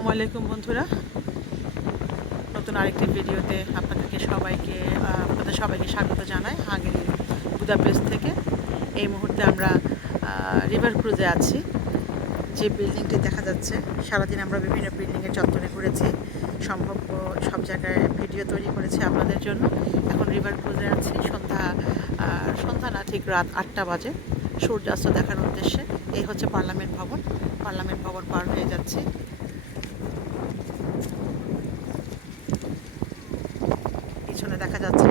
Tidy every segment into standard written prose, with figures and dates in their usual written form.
আসসালামু আলাইকুম বন্ধুরা, নতুন আরেকটি ভিডিওতে আপনাদের সবাইকে স্বাগত জানাই হাঙ্গেরির বুদাপেস্ট থেকে। এই মুহূর্তে আমরা রিভার ক্রুজে আছি। যে বিল্ডিংটি দেখা যাচ্ছে, সারাদিন আমরা বিভিন্ন বিল্ডিংয়ের চত্বরে ঘুরেছি, সম্ভাব্য সব জায়গায় ভিডিও তৈরি করেছি আপনাদের জন্য। এখন রিভার ক্রুজে আছি। সন্ধ্যা না, ঠিক রাত 8টা বাজে, সূর্যাস্ত দেখার উদ্দেশ্যে। এই হচ্ছে পার্লামেন্ট ভবন পার হয়ে যাচ্ছি। পিছনে দেখা যাচ্ছে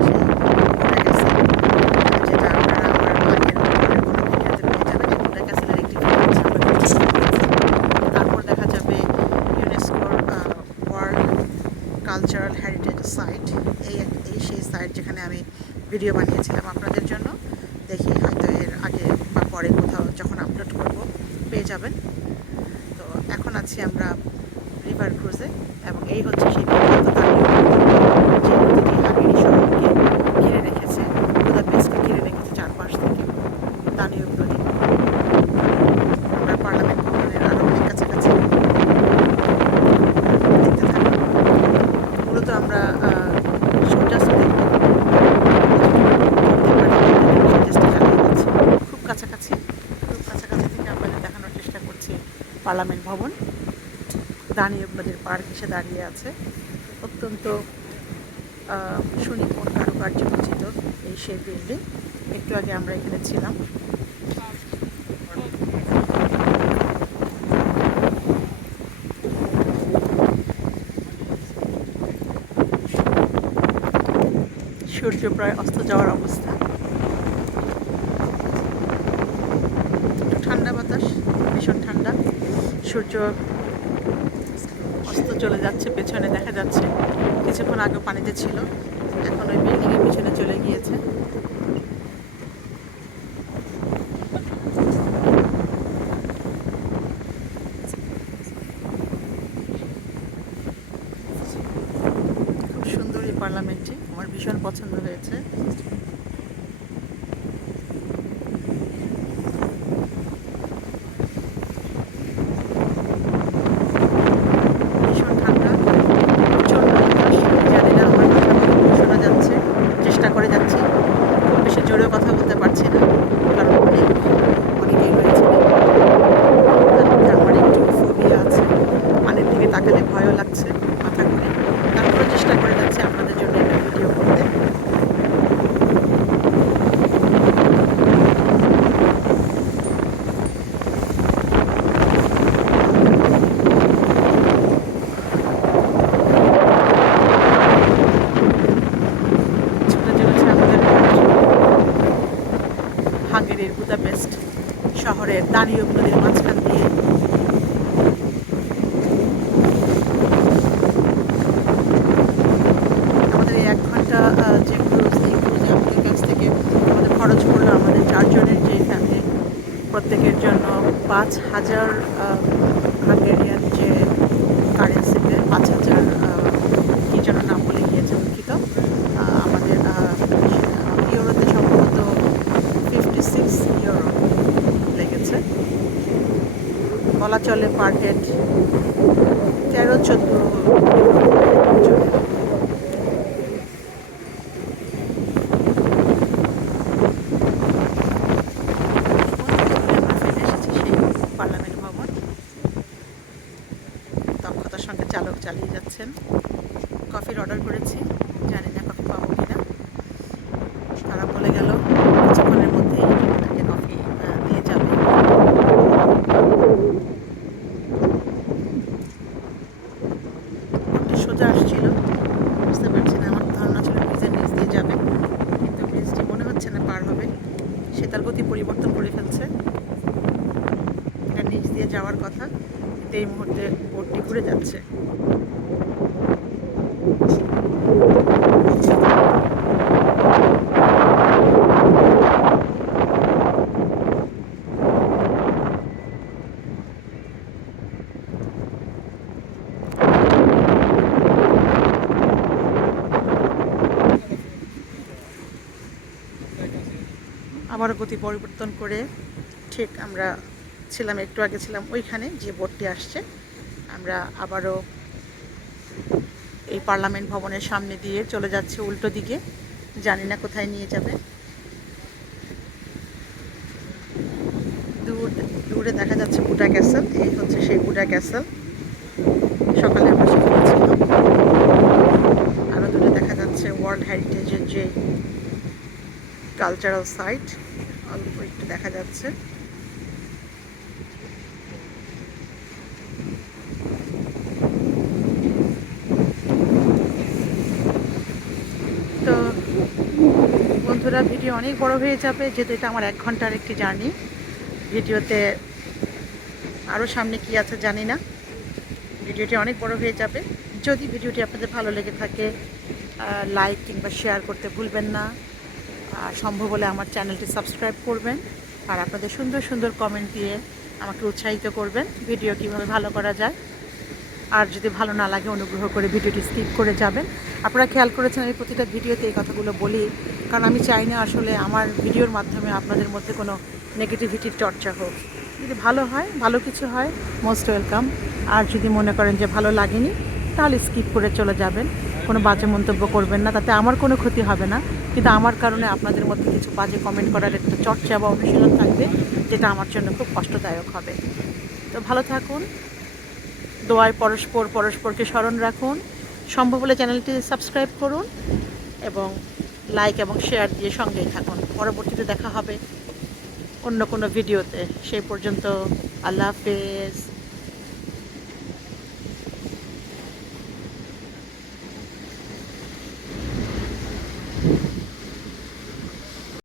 যেটা আপনারা আমার আগের কোনো ভিডিওতে পেয়ে যাবেন। বুদা ক্যাসেলের একটি ভিডিও আমরা দেখছি। তারপর দেখা যাবে ইউনেস্কোর ওয়ার্ল্ড কালচারাল হেরিটেজ সাইট। এই সেই সাইট যেখানে আমি ভিডিও বানিয়েছিলাম আপনাদের জন্য। দেখি হয়তো এর আগে বা পরে কোথাও যখন আপলোড করব পেয়ে যাবেন। তো এখন আছি আমরা রিভার ক্রুজে, এবং এই হচ্ছে সেই বিখ্যাত যে নদীটি হাঙ্গেরি শহরকে ঘিরে রেখেছে, বুদাপেস্টকে ঘিরে রেখেছে চারপাশ থেকে, দানিউব নদী। আমরা পার্লামেন্ট ভবনের আরও অনেক কাছাকাছি দেখতে থাকি। মূলত আমরা সূর্যাস্ত দেখব, চেষ্টা চালিয়ে যাচ্ছি। খুব কাছাকাছি থেকে আপনাদের দেখানোর চেষ্টা করছি পার্লামেন্ট ভবন। দানিউব নদীর পার ঘেঁষে দাঁড়িয়ে আছে। অত্যন্ত সুনিপুণ কারুকার্য খচিত এই সেই বিল্ডিং। একটু আগে আমরা এখানে ছিলাম। সূর্য প্রায় অস্ত যাওয়ার অবস্থা। একটু ঠান্ডা বাতাস, ভীষণ ঠান্ডা। সূর্য অস্ত চলে যাচ্ছে, পেছনে দেখা যাচ্ছে। কিছুক্ষণ আগে পানিতে ছিল, এখন ওই বিল্ডিংয়ের পিছনে চলে গিয়েছে। খুব সুন্দর এই পার্লামেন্টটি, আমার ভীষণ পছন্দ হয়েছে। জোরেও কথা বলতে পারছি না, কারণ অনেকেই রয়েছে। তার মধ্যে আমার একটু ফোবিয়া আছে, পানির দিকে তাকালে ভয়ও লাগছে মাথা ঘুরে। তারপরে চেষ্টা করে যাচ্ছি আপনাদের জন্য একটা ভিডিও করতে। হাঙ্গেরির বুদাপেস্ট শহরের দানিউব নদীর মাঝখান দিয়ে। আমাদের এই 1 ঘন্টা যে ক্রুজ, এই ক্রুজে আমাদের কাছ থেকে আমাদের খরচ পড়লো, আমাদের 4 জনের যে ফ্যামিলি, প্রত্যেকের জন্য 5,000 হাঙ্গেরিয়ান যে কারেন্সিতে 5,000 কী যেন নাম বলে গিয়েছে, দুঃখিত। আমাদের ইউরোতে সম্ভবত 56 ইউরো লেগেছে। বলা চলে পার হেড 13-14 ইউরো। পার্লামেন্ট ভবন। দক্ষতার সঙ্গে চালক চালিয়ে যাচ্ছেন। কফির অর্ডার করেছি, জানি না কফি পাবো কিনা। তারা বলে গেল কিছুক্ষণের মধ্যেই তাকে কফি দিয়ে যাবে। একটু সোজা আসছিল, বুঝতে পারছি না, আমার ধারণা ছিল ব্রিজের নিচ দিয়ে যাবে, কিন্তু ব্রিজটি মনে হচ্ছে না পার হবে। সে তার গতি পরিবর্তন করে ফেলছে। এটা নিচ দিয়ে যাওয়ার কথা, কিন্তু এই মুহূর্তে বোটটি ঘুরে যাচ্ছে। আবারও গতি পরিবর্তন করে ঠিক আমরা একটু আগে ছিলাম ওইখানে যে বোটটি আসছে, আমরা আবারও এই পার্লামেন্ট ভবনের সামনে দিয়ে চলে যাচ্ছে উল্টো দিকে, জানি না কোথায় নিয়ে যাবে। দূরে দেখা যাচ্ছে বুডা ক্যাসেল, এই হচ্ছে সেই বুডা ক্যাসেল, সকালে আমরা সেখানে ছিলাম। আরও দূরে দেখা যাচ্ছে ওয়ার্ল্ড হেরিটেজের যে কালচারাল সাইট, অল্প একটু দেখা যাচ্ছে। তো বন্ধুরা, ভিডিও অনেক বড় হয়ে যাবে, যেহেতু এটা আমার 1 ঘন্টার একটি জার্নি। ভিডিওতে আরও সামনে কি আছে জানি না, ভিডিওটি অনেক বড় হয়ে যাবে। যদি ভিডিওটি আপনাদের ভালো লেগে থাকে, লাইক কিংবা শেয়ার করতে ভুলবেন না। আর সম্ভব হলে আমার চ্যানেলটি সাবস্ক্রাইব করবেন, আর আপনাদের সুন্দর সুন্দর কমেন্ট দিয়ে আমাকে উৎসাহিত করবেন ভিডিও কীভাবে ভালো করা যায়। আর যদি ভালো না লাগে অনুগ্রহ করে ভিডিওটি স্কিপ করে যাবেন। আপনারা খেয়াল করেছেন আমি প্রতিটা ভিডিওতে এই কথাগুলো বলি, কারণ আমি চাই না আসলে আমার ভিডিওর মাধ্যমে আপনাদের মধ্যে কোনো নেগেটিভিটির চর্চা হোক। যদি ভালো হয়, ভালো কিছু হয়, মোস্ট ওয়েলকাম। আর যদি মনে করেন যে ভালো লাগেনি, তাহলে স্কিপ করে চলে যাবেন, কোনো বাজে মন্তব্য করবেন না, তাতে আমার কোনো ক্ষতি হবে না। কিন্তু আমার কারণে আপনাদের মধ্যে কিছু বাজে কমেন্ট করার একটা চর্চা বা অনুশীলন থাকবে, যেটা আমার জন্য খুব কষ্টদায়ক হবে। তো ভালো থাকুন, দোয়ায় পরস্পরকে স্মরণ রাখুন, সম্ভব হলে চ্যানেলটি সাবস্ক্রাইব করুন এবং লাইক এবং শেয়ার দিয়ে সঙ্গেই থাকুন। পরবর্তীতে দেখা হবে অন্য কোনো ভিডিওতে। সেই পর্যন্ত আল্লাহ হাফেজ।